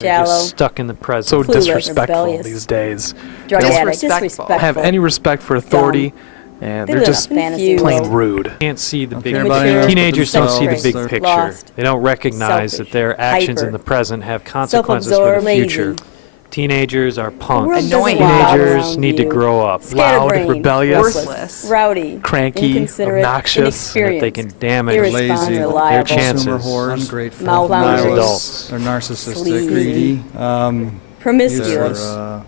They're Shallow, just stuck in the present. So clueless, disrespectful rebellious. these days. drug They don't addict, disrespectful. have any respect for authority, and They they're live in a just fantasy plain world. rude. Can't see the big care about picture. anyone but Teenagers don't see the themselves. big picture. Lost, They don't recognize selfish, that their actions hyper, in the present have consequences for self-absorbed, the future. lazy. Teenagers are The world punks. doesn't revolve Teenagers around need to you. grow up. Loud, Scatterbrained, rebellious, worthless, rowdy, cranky, inconsiderate, obnoxious, And that they inexperienced, can damage irresponsible, lazy, their reliable, chances. consumer whores, ungrateful, mouth as hungry, adults. they're narcissistic, Sleazy. greedy, promiscuous, they're,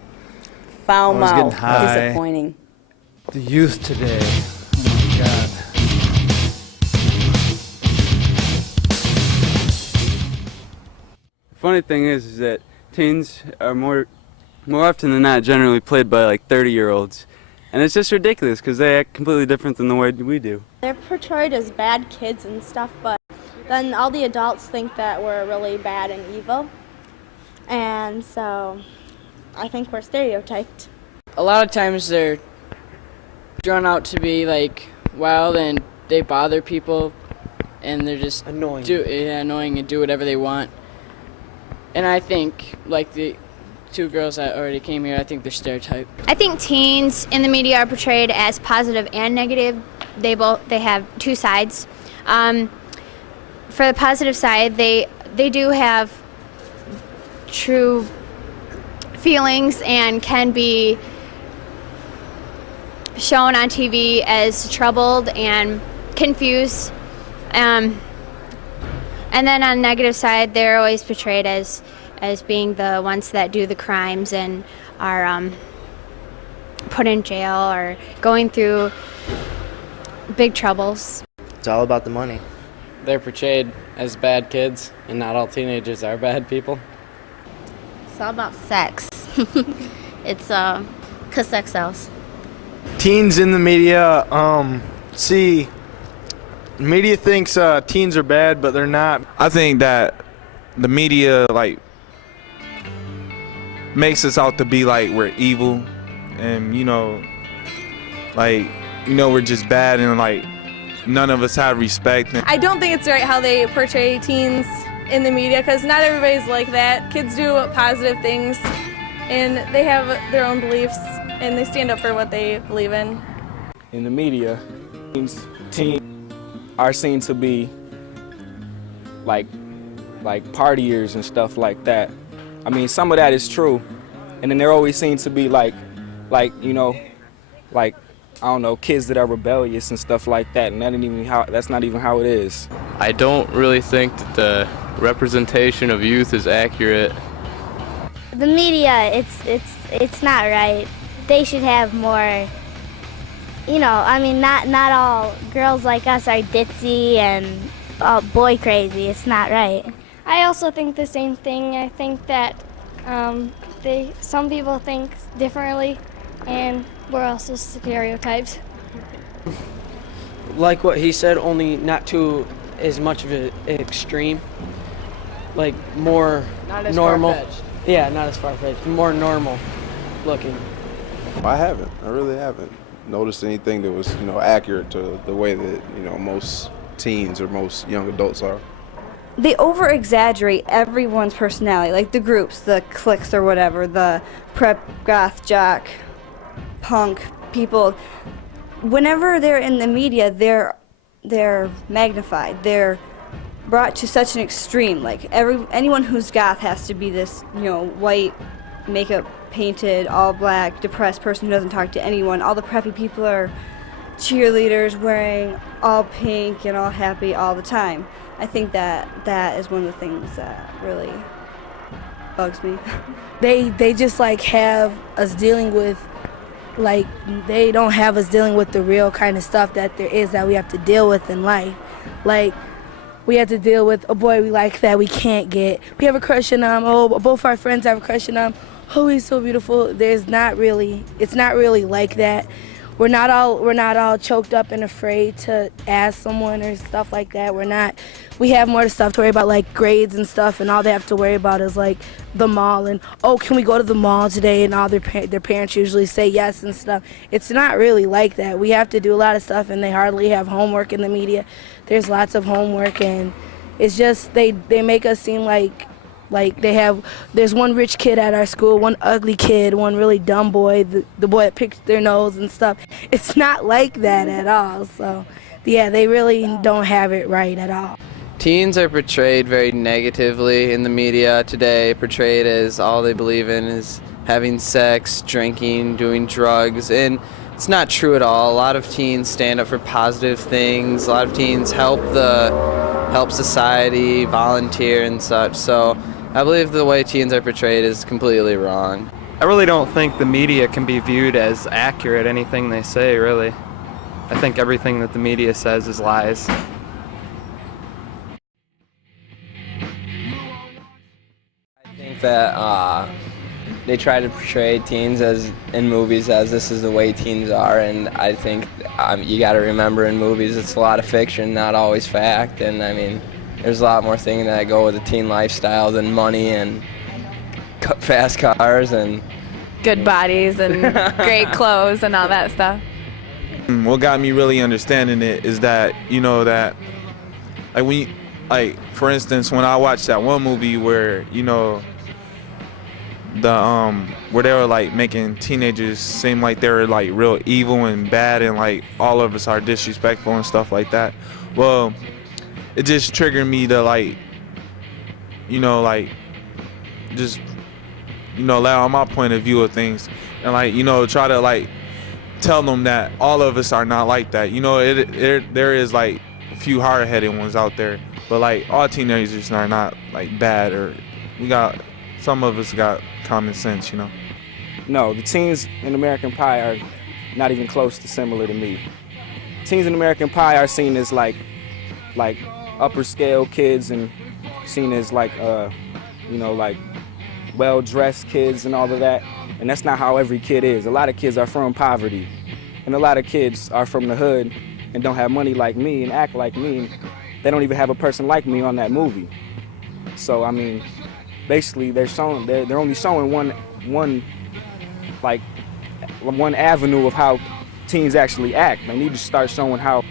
foul always getting mouth, high. disappointing. the youth today. Oh my God. Funny thing is that teens are more often than not generally played by like 30-year-olds, and it's just ridiculous because they act completely different than the way we do. They're portrayed as bad kids and stuff, but then all the adults think that we're really bad and evil, and so I think we're stereotyped. A lot of times they're drawn out to be like wild and they bother people and they're just annoying and do whatever they want. And I think like the two girls that already came here, I think they're stereotyped. I think teens in the media are portrayed as positive and negative. They have two sides. For the positive side, they do have true feelings and can be shown on TV as troubled and confused. And then on the negative side, they're always portrayed as being the ones that do the crimes and are put in jail or going through big troubles. It's all about the money. They're portrayed as bad kids, and not all teenagers are bad people. It's all about sex. It's 'cause sex sells. Teens in the media, media thinks teens are bad, but they're not. I think that the media makes us out to be like we're evil, and we're just bad, and none of us have respect. I don't think it's right how they portray teens in the media, because not everybody's like that. Kids do positive things, and they have their own beliefs, and they stand up for what they believe in. In the media, teens are seen to be like partiers and stuff like that. I mean, some of that is true, and then they're always seen to be I don't know, kids that are rebellious and stuff like that, and that's not even how it is. I don't really think that the representation of youth is accurate. The media, it's not right. They should have more. Not all girls like us are ditzy and boy crazy. It's not right. I also think the same thing. I think that some people think differently, and we're also stereotyped. Like what he said, only not to as much of an extreme. Like more Not as normal. far-fetched. Yeah, not as far-fetched. More normal looking. I haven't. I really haven't noticed anything that was, accurate to the way that, most teens or most young adults are. They over-exaggerate everyone's personality, like the groups, the cliques or whatever, the prep, goth, jock, punk people. Whenever they're in the media, they're magnified. They're brought to such an extreme. Like anyone who's goth has to be this, white, makeup painted, all black, depressed person who doesn't talk to anyone. All the preppy people are cheerleaders wearing all pink and all happy all the time. I think that is one of the things that really bugs me. They just have us dealing with, they don't have us dealing with the real kind of stuff that there is that we have to deal with in life. We have to deal with a boy we like that we can't get. We have a crush on him. Oh, both our friends have a crush on him. Oh, he's so beautiful. It's not really like that. We're not all choked up and afraid to ask someone or stuff like that. We have more stuff to worry about, like grades and stuff, and all they have to worry about is the mall and, oh, can we go to the mall today? And all their parents usually say yes and stuff. It's not really like that. We have to do a lot of stuff, and they hardly have homework in the media. There's lots of homework, and it's just they make us seem like Like there's one rich kid at our school, one ugly kid, one really dumb boy, the boy that picks their nose and stuff. It's not like that at all. So, yeah, they really don't have it right at all. Teens are portrayed very negatively in the media today, portrayed as all they believe in is having sex, drinking, doing drugs, and it's not true at all. A lot of teens stand up for positive things. A lot of teens help society, volunteer and such. So I believe the way teens are portrayed is completely wrong. I really don't think the media can be viewed as accurate, anything they say, really. I think everything that the media says is lies. I think that they try to portray teens in movies as this is the way teens are, and I think you got to remember in movies it's a lot of fiction, not always fact, and I mean there's a lot more things that go with the teen lifestyle than money and fast cars and good bodies and great clothes and all that stuff. What got me really understanding it is that, you know, that like for instance, when I watched that one movie where, you know, where they were like making teenagers seem like they were like real evil and bad and like all of us are disrespectful and stuff like that. Well, it just triggered me to like, you know, like just, you know, allow my point of view of things and like, you know, try to like tell them that all of us are not like that. You know, there is like a few hard-headed ones out there, but like all teenagers are not like bad, or some of us got common sense, you know. No, the teens in American Pie are not even close to similar to me. Teens in American Pie are seen as like upper scale kids and seen as like you know, like well-dressed kids and all of that. And that's not how every kid is. A lot of kids are from poverty, and a lot of kids are from the hood and don't have money like me and act like me. They don't even have a person like me on that movie. So I mean, basically they're only showing one avenue of how teens actually act. They need to start showing how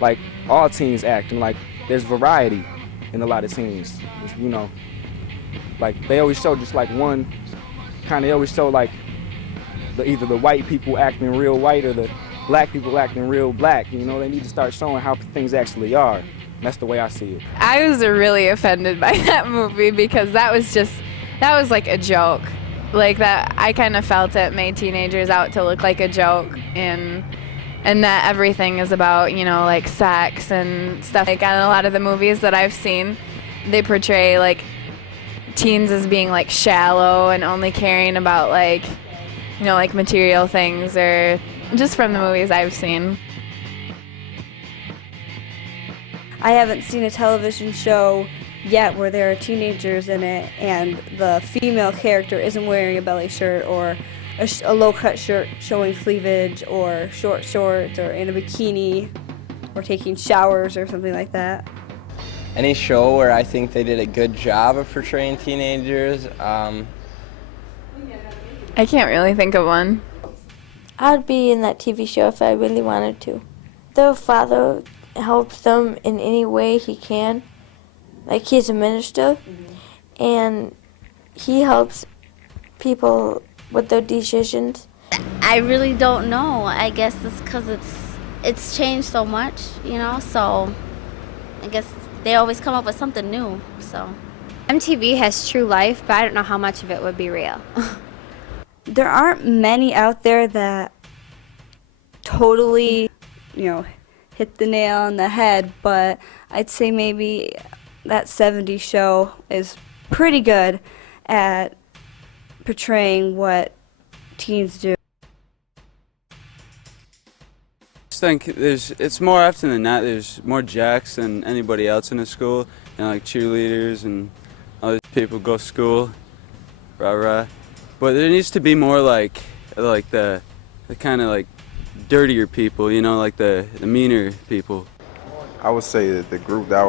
like all teens act, and like there's variety in a lot of teens. You know, like they always show just like one. They always show like either the white people acting real white or the black people acting real black. You know, they need to start showing how things actually are. That's the way I see it. I was really offended by that movie because that was like a joke. Like that, I kind of felt it made teenagers out to look like a joke, and that everything is about, you know, like sex and stuff. Like on a lot of the movies that I've seen, they portray like teens as being like shallow and only caring about like, you know, like material things, or just from the movies I've seen. I haven't seen a television show yet where there are teenagers in it and the female character isn't wearing a belly shirt or a low-cut shirt showing cleavage or short shorts or in a bikini or taking showers or something like that. Any show where I think they did a good job of portraying teenagers. I can't really think of one. I'd be in that TV show if I really wanted to. Their father helps them in any way he can. Like he's a minister, and he helps people with their decisions. I really don't know. I guess it's because it's changed so much, you know, so I guess they always come up with something new, so. MTV has true life, but I don't know how much of it would be real. There aren't many out there that totally, you know, hit the nail on the head, but I'd say maybe that 70s show is pretty good at portraying what teens do. I just think it's more often than not, there's more jacks than anybody else in the school, and like cheerleaders and all these people go to school, rah-rah. But there needs to be more like the kind of like dirtier people, you know, like the meaner people. I would say that the group that I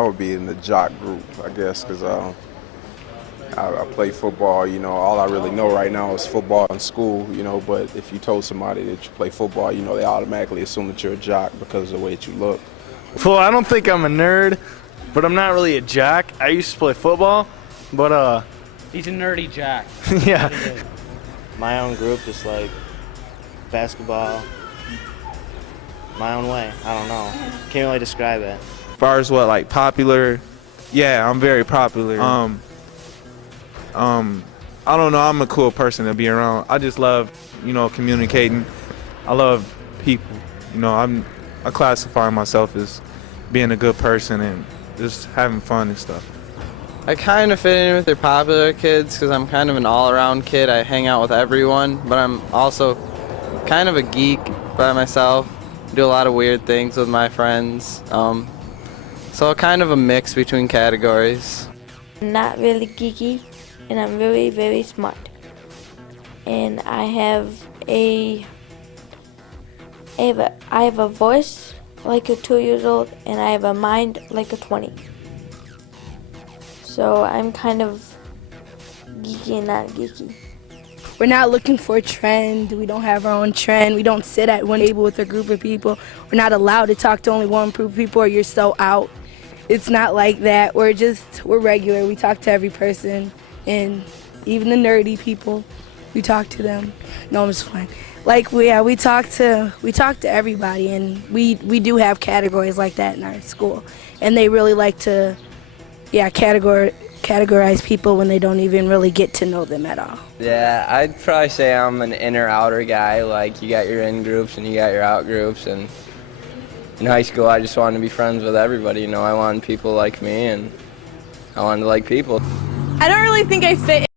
would be in the jock group, I guess, because I play football. You know, all I really know right now is football in school, you know, but if you told somebody that you play football, you know, they automatically assume that you're a jock because of the way that you look. Well, I don't think I'm a nerd, but I'm not really a jock. I used to play football, But He's a nerdy jock. yeah. My own group, just like basketball, my own way. I don't know. Can't really describe it. As far as what, like popular, yeah, I'm very popular. I don't know, I'm a cool person to be around. I just love, communicating. I love people. I classify myself as being a good person and just having fun and stuff. I kind of fit in with the popular kids because I'm kind of an all-around kid. I hang out with everyone, but I'm also kind of a geek by myself. Do a lot of weird things with my friends. So kind of a mix between categories. I'm not really geeky, and I'm very, very smart. And I have a voice like a 2-year-old, and I have a mind like a 20. So I'm kind of geeky and not geeky. We're not looking for a trend. We don't have our own trend. We don't sit at one table with a group of people. We're not allowed to talk to only one group of people or you're so out. It's not like that. We're regular. We talk to every person, and even the nerdy people, we talk to them. No, I'm just fine. We talk to everybody, and we do have categories like that in our school, and they really like to, categorize people when they don't even really get to know them at all. Yeah, I'd probably say I'm an inner-outer guy. Like, you got your in groups and you got your out groups, and in high school I just wanted to be friends with everybody. I wanted people like me, and I wanted to like people. I don't really think I fit